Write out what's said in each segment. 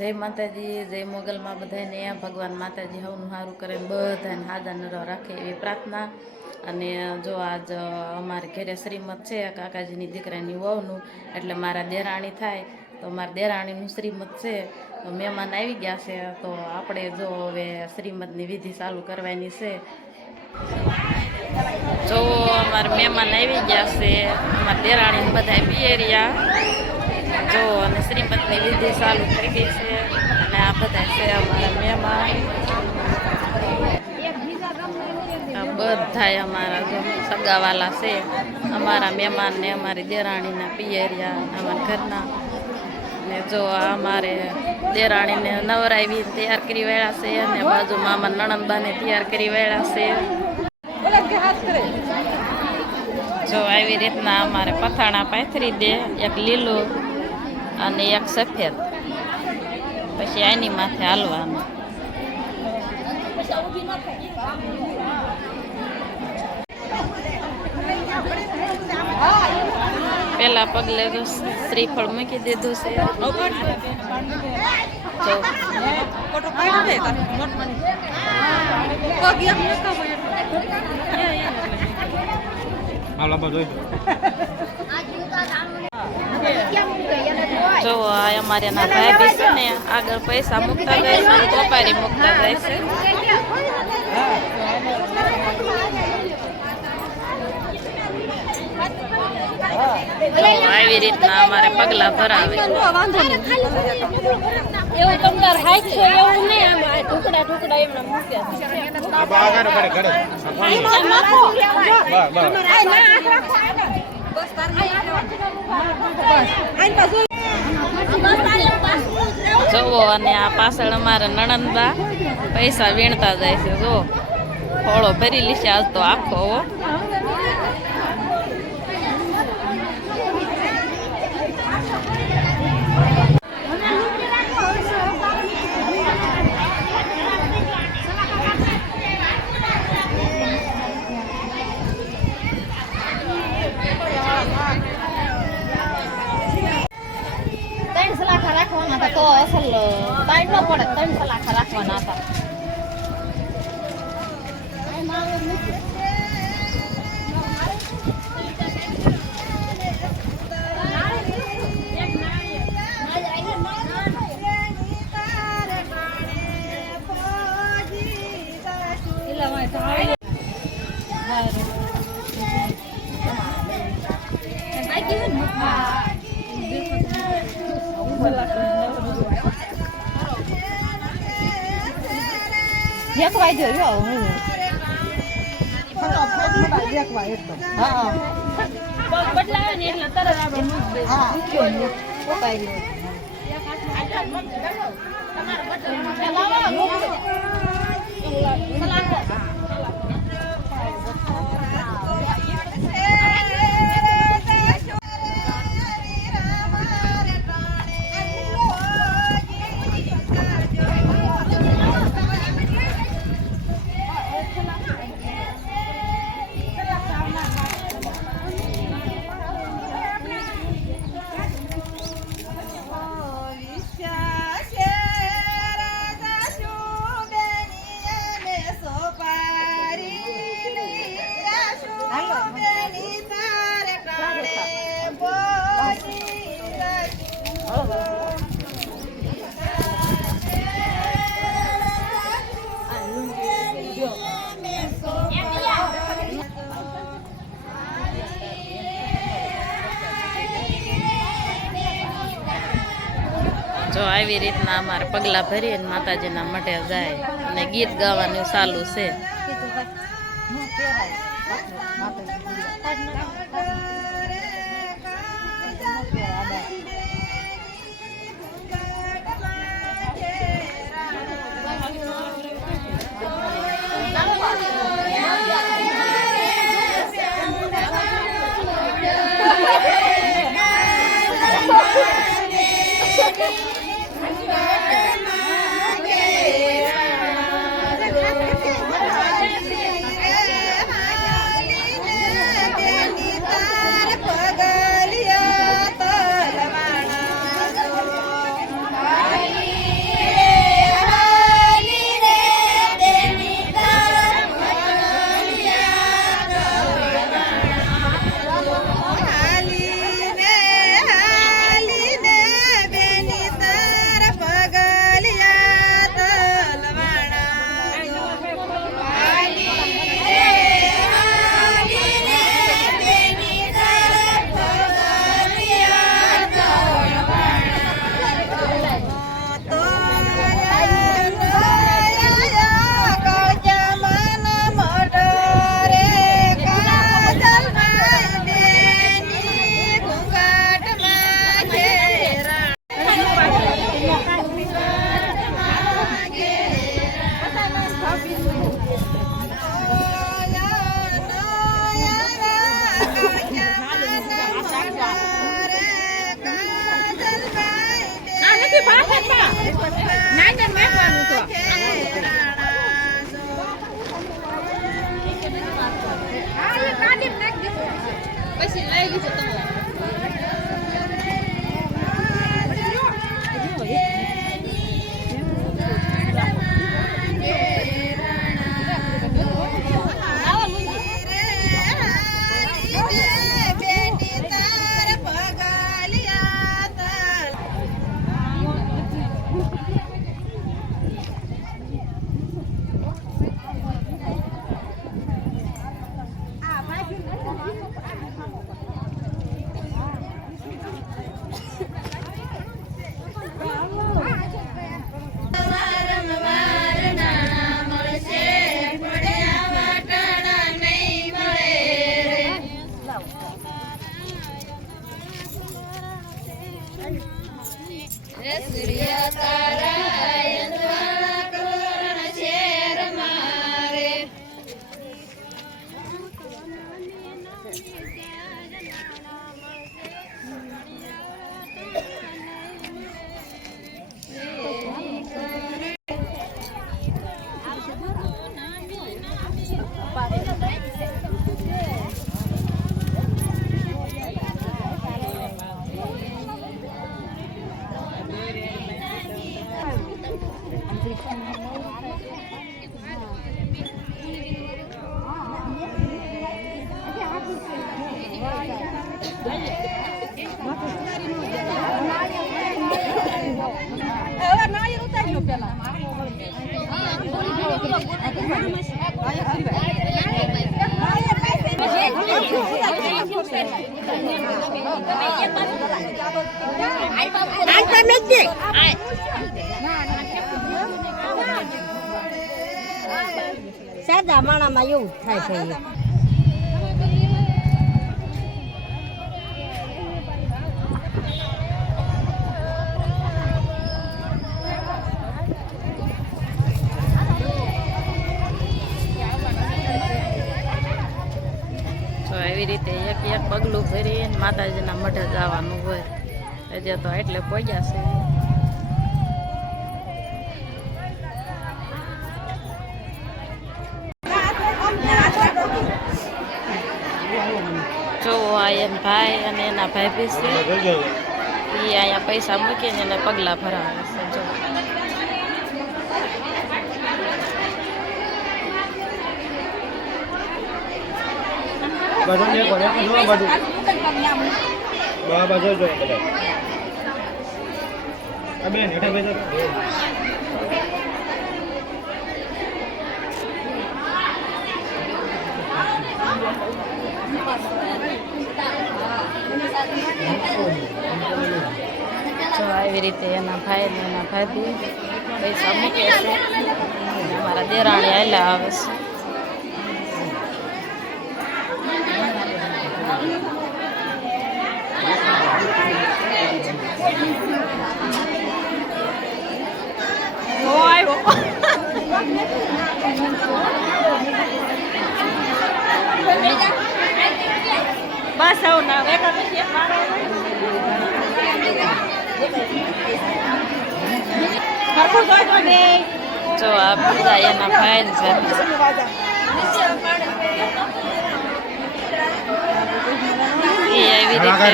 જય માતાજી, જય મોગલમાં બધાને ભગવાન માતાજી હવનું સારું કરે, બધાને હાજા નરો રાખે એવી પ્રાર્થના. અને જો આજ અમારે ઘરે શ્રીમત છે કાકાજીની દીકરાની વહુનું, એટલે મારા દેરાણી થાય, તો મારા દેરાણીનું શ્રીમત છે. તો મહેમાન આવી ગયા છે, તો આપણે જો હવે શ્રીમતની વિધિ ચાલુ કરવાની છે. જો અમારા મહેમાન આવી ગયા છે, અમારા દેરાણી બધા પિયરિયા જો, અને શ્રીમતની વિધિ ચાલુ થઈ ગઈ છે. અને આ બધા છે અમારા મહેમાન, આ બધા અમારા જો સગાવાલા છે, અમારા મહેમાન ને અમારી દેરાણીના પિયરિયા અમારા ઘરના. ને જો અમારે દેરાણીને નવરાવી તૈયાર કરી વેળા છે, અને બાજુમાં અમારા નણંદબાને તૈયાર કરી વેળા છે. જો આવી રીતના અમારે પથાણા પાથરી દે, એક લીલું અને એક સફેદ, પછી આની માથે હાલવાનું. પેલા પગલે તો શ્રીફળ મૂકી દીધું છે. જો આ અમારે ના ભાઈ બી છે ને, આગળ પૈસા મૂકતા જાય છે, કોપારી મૂકતા જાય છે. આવી રીતના અમારે પગલા ભરાવે. એવું તમતાર હાઈટ છે એવું નહીં, આમ ટુકડા ટુકડા એમના મૂક્યા જવો. અને આ પાછળ અમારે નણંદબા પૈસા વીણતા જાય છે. જો ફોળો ભરી લીશે આજ તો આખો. તો અસલ ટાઈટ ન પડે, 3 કલાક રાખવાના હતા. એક વાગ્યો રહ્યો હું બદલાવે ને એટલે તરત જો આવી રીતના અમારે પગલા ભરીને માતાજીના મઢે જાય, અને ગીત ગાવાનું ચાલુ છે. પછી લઈ લીધું તમારે સાદા માણામાં એવું થાય છે. એવી રીતે એક એક પગલું ભરીને માતાજીના મઢે જવાનું હોય. હજે તો એટલે પહોંચ્યા છે. જો આ એન ભાઈ અને એના ભાઈ બી છે. એ અહીંયા પૈસા મૂકીને એને પગલા ભરાવે છે. જો આવી રીતે એના ભાઈ ને એના ભાભી પૈસા મૂકે છે. અમારા દેરાણી આયલા આવે છે. બસ આવું ના જો આ બધા એના ભાઈ છે. એ એવી રીતે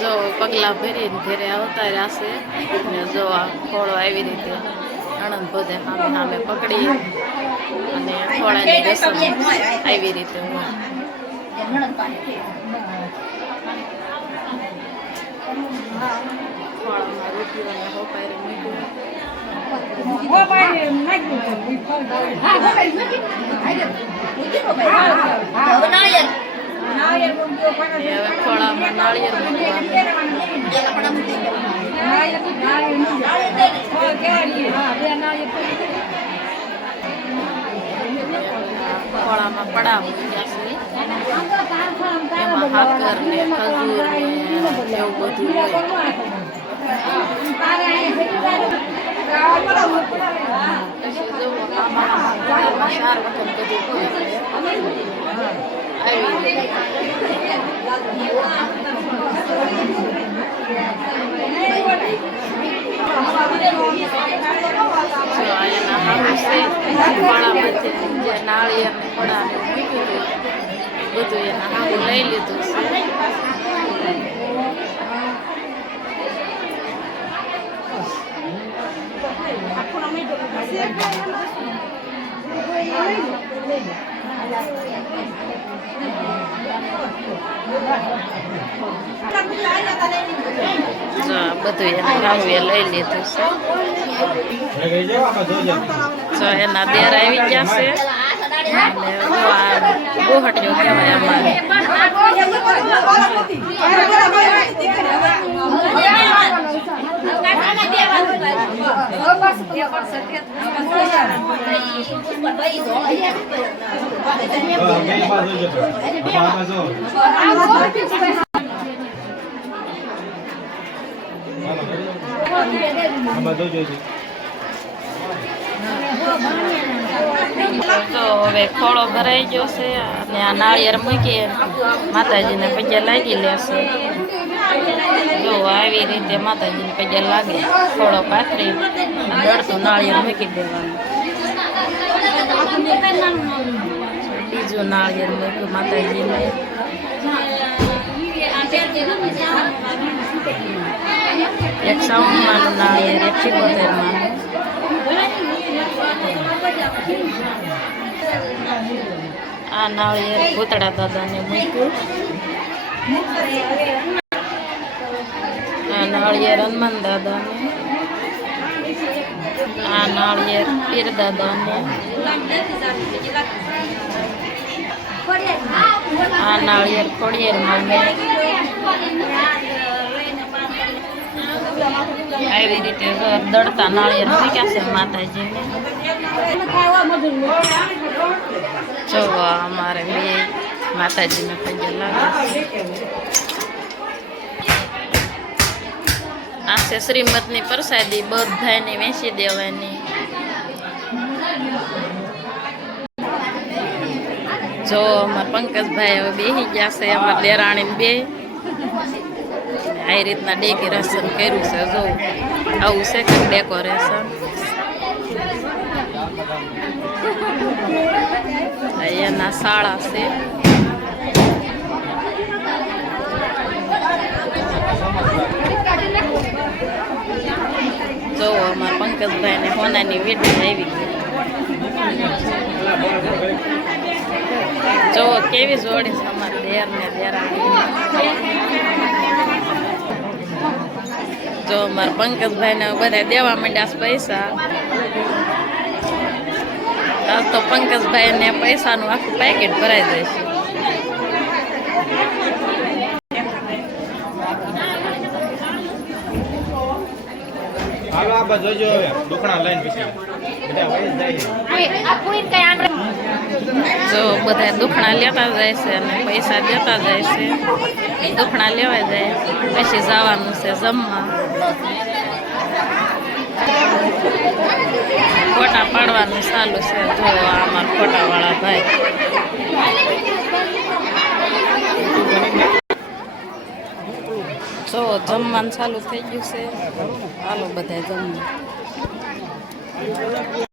જો પગલા ભરીને ઘરે આવતા રહેશે. ને જો આ ખોળો આવી રીતે આણંદ બધે સામે સામે પકડી અને ખોળાની રસમ આવી રીતે હોય. ખોળામાં રૂપિયો હોપાયરે મૂક્યું. હવે ખોળામાં નાળિયેર ખોળામાં પડાવ મૂક્યા છે. એમાં હાથ સાકર ને ખજૂર ને એવું બધું હોય. પછી જુઓ આમાં ચાર વખત બધું હોય. આવી રીતે. જો આના હારું છે ખોળામાંથી જે નાળિયેર ને ખોળા ને મૂક્યું હતું બધું એના હારું લઈ લીધું છે. જો આ બધું એના હારું એ લઈ લીધું છે. જો એના દેર આવી ગયા છે અને જો આ ગોહટિયો કહેવાય અમારે. તો હવે ખોળો ભરાઈ ગયો છે અને આ નાળિયેર મૂકી માતાજીને પગે લાગી લેશે. જો આવી રીતે માતાજીને પગે લાગે ખોળો પાથરી દળતું નાળિયેર મૂકી દેવાનું. બીજું નાળિયેર મૂક્યું માતાજીને. એક 51 નાળિયેર, એક 75 આ નાળિયેર ભૂતળા દાદાને મૂક્યું. આ નાળિયેર હનુમાન દાદાને. આ નાળિયેર પીર દાદાને. આ નાળિયેર ખોડિયાર માને. આવી રીતે દળતા નાળિયેર મૂક્યા છે માતાજીને. જો અમારે બે માતાજીને પગે લાગે. આ છે શ્રીમતની પ્રસાદી, બધાને વેચી દેવાની. જો અમારા પંકજભાઈ હવે બેસી ગયા છે, અમારા દેરાણી બે આ રીતના ડેકોરેશન કર્યું છે. જો આવું છે કે ડેકોરેશન. એના શાળા છે. જો અમારા પંકજભાઈ ને હોનાની વીટી આવી ગઈ. જો કેવી જોડી છે અમારા દેર ને દેરાણી. જો અમારા પંકજભાઈ ને બધા દેવા માંડ્યા પૈસા. તો પંકજભાઈ ને પૈસાનું આખું પેકેટ ભરાઈ જાય છે. હાલો આ બાજુ જોજો હવે દુખણા લઈને પછી બધા વહી જાય. જો બધા દુખણા લેતા જાય છે અને પૈસા દેતા જાય છે. દુખણા લેવા જાય પછી જવાનું છે જમવા. ફોટા પાડવાનું ચાલુ છે. જો અમારા ફોટાવાળા ભાઈ. જો જમવાનું ચાલુ થઈ ગયું છે. હાલો બધા જમવા.